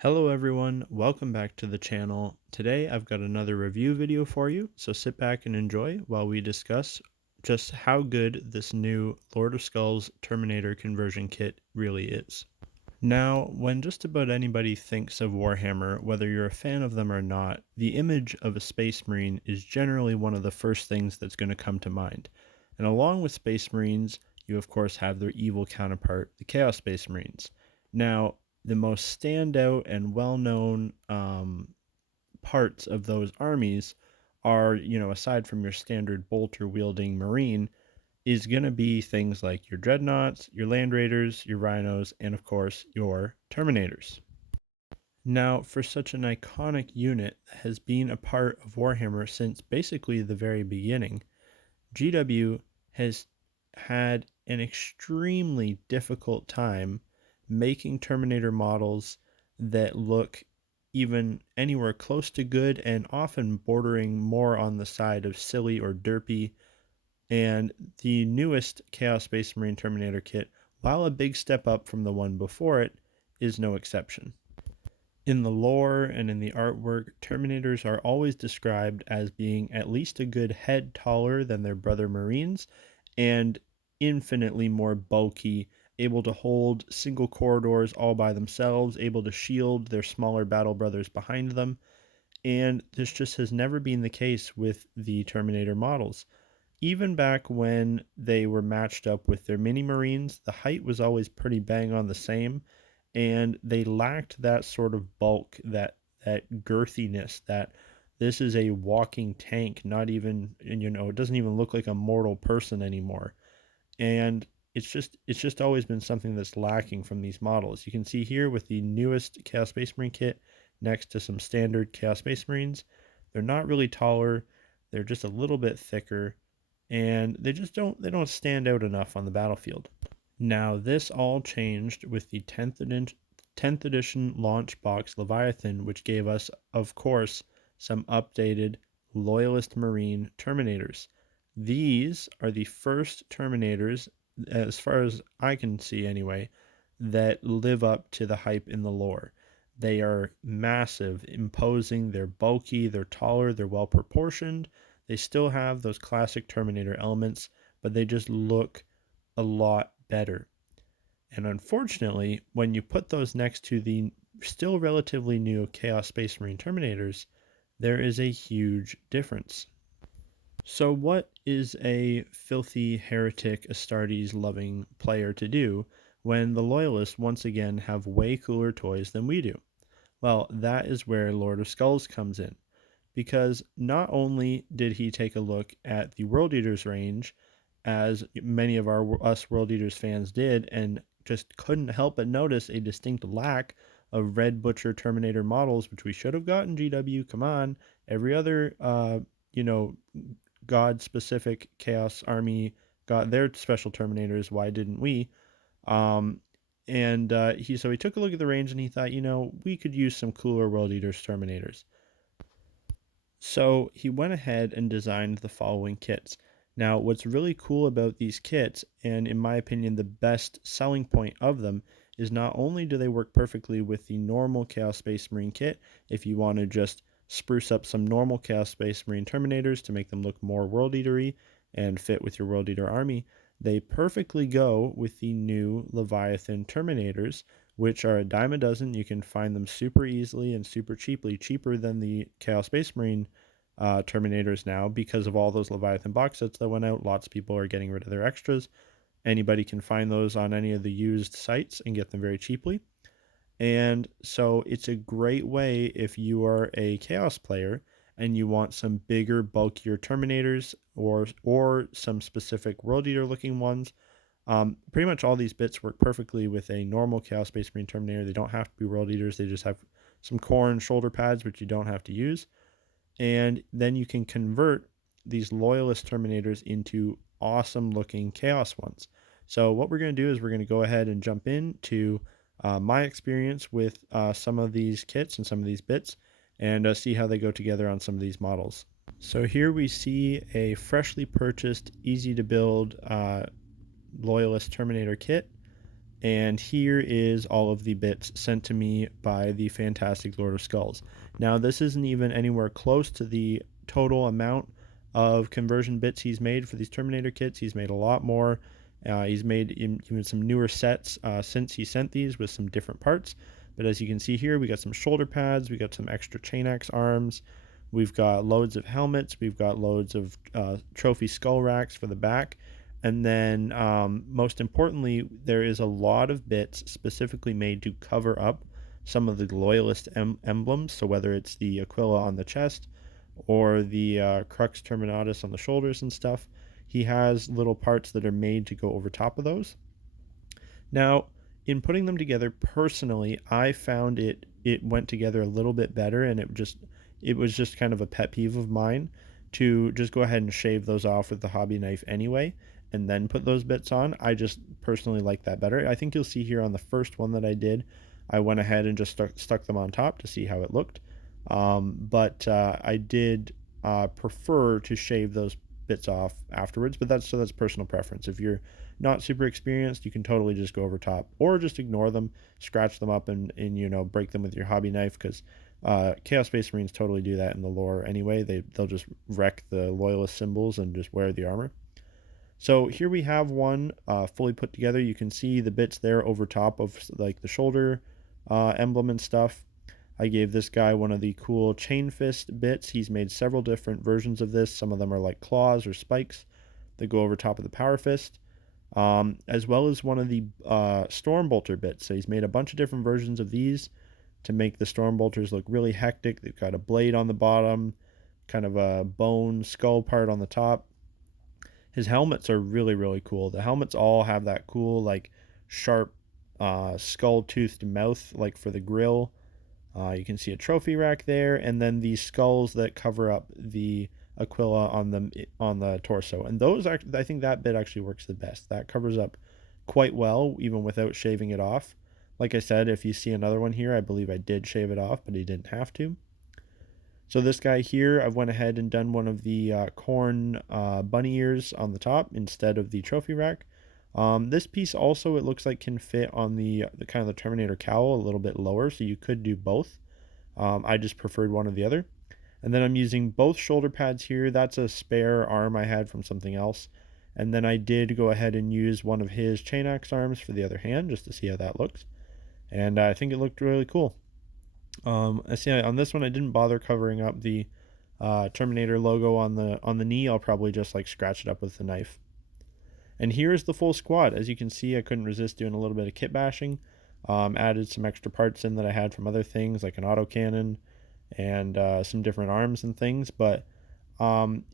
Hello everyone, welcome back to the channel. Today I've got another review video for you, so sit back and enjoy while we discuss just how good this new Lord of Skulls Terminator conversion kit really is. Now, when just about anybody thinks of Warhammer, whether you're a fan of them or not, the image of a Space Marine is generally one of the first things that's going to come to mind. And along with Space Marines, you of course have their evil counterpart, the Chaos Space Marines. Now, the most standout and well-known parts of those armies are, aside from your standard bolter-wielding Marine, is going to be things like your Dreadnoughts, your Land Raiders, your Rhinos, and of course, your Terminators. Now, for such an iconic unit that has been a part of Warhammer since basically the very beginning, GW has had an extremely difficult time making Terminator models that look even anywhere close to good and often bordering more on the side of silly or derpy. And the newest Chaos Space Marine Terminator kit, while a big step up from the one before it, is no exception. In the lore and in the artwork, Terminators are always described as being at least a good head taller than their brother Marines and infinitely more bulky, able to hold single corridors all by themselves, able to shield their smaller battle brothers behind them. And this just has never been the case with the Terminator models. Even back when they were matched up with their mini Marines, the height was always pretty bang on the same, and they lacked that sort of bulk, that girthiness, that this is a walking tank, not even, and it doesn't even look like a mortal person anymore. And it's just always been something that's lacking from these models. You can see here with the newest Chaos Space Marine kit next to some standard Chaos Space Marines, they're not really taller, they're just a little bit thicker, and they don't stand out enough on the battlefield. Now, this all changed with the 10th edition launch box Leviathan, which gave us, of course, some updated Loyalist Marine Terminators. These are the first Terminators, as far as I can see anyway, that live up to the hype in the lore. They are massive, imposing, they're bulky, they're taller, they're well proportioned. They still have those classic Terminator elements, but they just look a lot better. And unfortunately, when you put those next to the still relatively new Chaos Space Marine Terminators, there is a huge difference. So, what is a filthy heretic Astartes loving player to do when the Loyalists once again have way cooler toys than we do? Well, that is where Lord of Skulls comes in, because not only did he take a look at the World Eaters range, as many of us World Eaters fans did, and just couldn't help but notice a distinct lack of Red Butcher Terminator models, which we should have gotten. GW, come on! Every other, God-specific Chaos Army got their special Terminators. Why didn't we? Um, and he took a look at the range and he thought, we could use some cooler World Eaters Terminators. So he went ahead and designed the following kits. Now, what's really cool about these kits, and in my opinion, the best selling point of them, is not only do they work perfectly with the normal Chaos Space Marine kit, if you want to just spruce up some normal Chaos Space Marine Terminators to make them look more World Eatery and fit with your World Eater army, they perfectly go with the new Leviathan Terminators, which are a dime a dozen. You can find them super easily and super cheaply, cheaper than the Chaos Space Marine Terminators now because of all those Leviathan box sets that went out. Lots of people are getting rid of their extras. Anybody can find those on any of the used sites and get them very cheaply. And so it's a great way if you are a Chaos player and you want some bigger, bulkier Terminators or some specific World Eater looking ones. Pretty much all these bits work perfectly with a normal Chaos Space Marine Terminator. They don't have to be World Eaters. They just have some Khorne shoulder pads, which you don't have to use. And then you can convert these Loyalist Terminators into awesome looking Chaos ones. So what we're going to do is we're going to go ahead and jump into my experience with some of these kits and some of these bits and see how they go together on some of these models. So here we see a freshly purchased, easy to build Loyalist Terminator kit. And here is all of the bits sent to me by the fantastic Lord of Skulls. Now, this isn't even anywhere close to the total amount of conversion bits he's made for these Terminator kits. He's made a lot more. He's made even some newer sets since he sent these with some different parts. But as you can see here, we got some shoulder pads, we got some extra chain axe arms, we've got loads of helmets, we've got loads of trophy skull racks for the back. And then most importantly, there is a lot of bits specifically made to cover up some of the loyalist emblems. So whether it's the Aquila on the chest or the Crux Terminatus on the shoulders and stuff, he has little parts that are made to go over top of those. Now, in putting them together personally, I found it went together a little bit better, and it was just kind of a pet peeve of mine to just go ahead and shave those off with the hobby knife anyway and then put those bits on. I just personally like that better. I think you'll see here on the first one that I did, I went ahead and just stuck them on top to see how it looked. But I did prefer to shave those bits off afterwards, but that's personal preference. If you're not super experienced, you can totally just go over top or just ignore them, scratch them up, and break them with your hobby knife, because Chaos Space Marines totally do that in the lore anyway. They'll just wreck the loyalist symbols and just wear the armor. So here we have one fully put together. You can see the bits there over top of like the shoulder emblem and stuff. I gave this guy one of the cool chain fist bits. He's made several different versions of this. Some of them are like claws or spikes that go over top of the power fist, as well as one of the Stormbolter bits. So he's made a bunch of different versions of these to make the Stormbolters look really hectic. They've got a blade on the bottom, kind of a bone skull part on the top. His helmets are really, really cool. The helmets all have that cool, like, sharp skull-toothed mouth, like for the grill. You can see a trophy rack there, and then these skulls that cover up the Aquila on the torso. And those, I think that bit actually works the best. That covers up quite well, even without shaving it off. Like I said, if you see another one here, I believe I did shave it off, but he didn't have to. So this guy here, I've went ahead and done one of the corn bunny ears on the top instead of the trophy rack. This piece also, it looks like, can fit on the kind of the Terminator cowl a little bit lower, so you could do both. I just preferred one or the other. And then I'm using both shoulder pads here. That's a spare arm I had from something else. And then I did go ahead and use one of his chain axe arms for the other hand, just to see how that looks. And I think it looked really cool. I see on this one I didn't bother covering up the Terminator logo on the knee. I'll probably just like scratch it up with the knife. And here's the full squad. As you can see, I couldn't resist doing a little bit of kit bashing. Added some extra parts in that I had from other things, like an autocannon and some different arms and things. But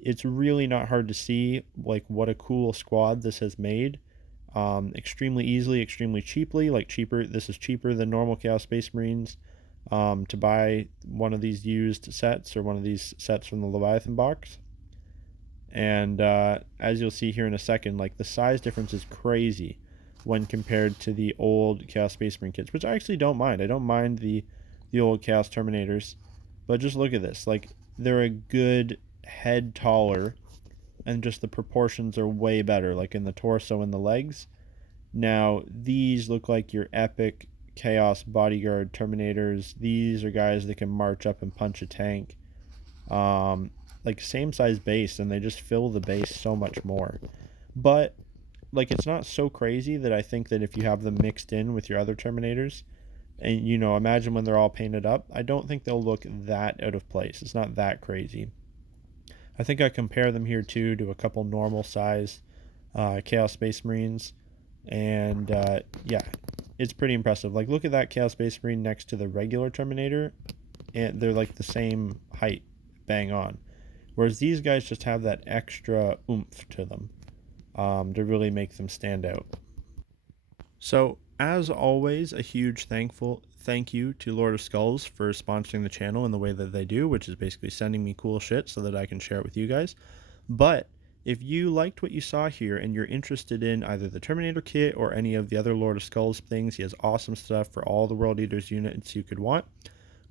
it's really not hard to see like what a cool squad this has made. Extremely easily, extremely cheaply. Like cheaper. This is cheaper than normal Chaos Space Marines. To buy one of these used sets or one of these sets from the Leviathan box. And as you'll see here in a second, like the size difference is crazy when compared to the old Chaos Space Marine kits, which I actually don't mind. I don't mind the old Chaos Terminators, but just look at this. Like, they're a good head taller, and just the proportions are way better, like in the torso and the legs. Now, these look like your epic Chaos Bodyguard Terminators. These are guys that can march up and punch a tank. Like same size base, and they just fill the base so much more. But like, it's not so crazy that I think that if you have them mixed in with your other Terminators, and imagine when they're all painted up, I don't think they'll look that out of place. It's not that crazy. I think I compare them here too to a couple normal size Chaos Space Marines, and yeah, it's pretty impressive. Like, look at that Chaos Space Marine next to the regular Terminator, and they're like the same height, bang on. Whereas these guys just have that extra oomph to them to really make them stand out. So, as always, a huge thank you to Lord of Skulls for sponsoring the channel in the way that they do, which is basically sending me cool shit so that I can share it with you guys. But if you liked what you saw here and you're interested in either the Terminator kit or any of the other Lord of Skulls things, he has awesome stuff for all the World Eaters units you could want.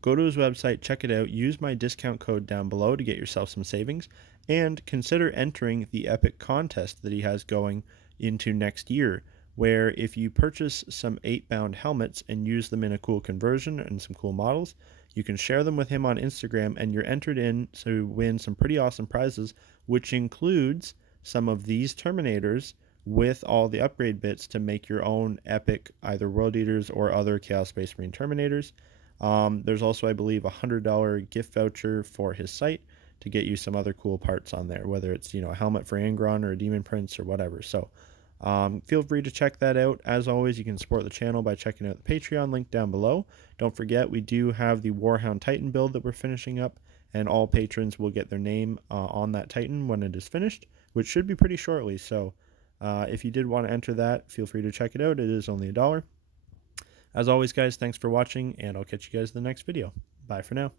Go to his website, check it out, use my discount code down below to get yourself some savings, and consider entering the epic contest that he has going into next year, where if you purchase some 8-bound helmets and use them in a cool conversion and some cool models, you can share them with him on Instagram, and you're entered in to win some pretty awesome prizes, which includes some of these Terminators with all the upgrade bits to make your own epic either World Eaters or other Chaos Space Marine Terminators. There's also, I believe, a $100 gift voucher for his site to get you some other cool parts on there, whether it's, a helmet for Angron or a Demon Prince or whatever. So feel free to check that out. As always, you can support the channel by checking out the Patreon link down below. Don't forget, we do have the Warhound Titan build that we're finishing up, and all patrons will get their name on that Titan when it is finished, which should be pretty shortly. So if you did want to enter that, feel free to check it out. It is only $1. As always, guys, thanks for watching, and I'll catch you guys in the next video. Bye for now.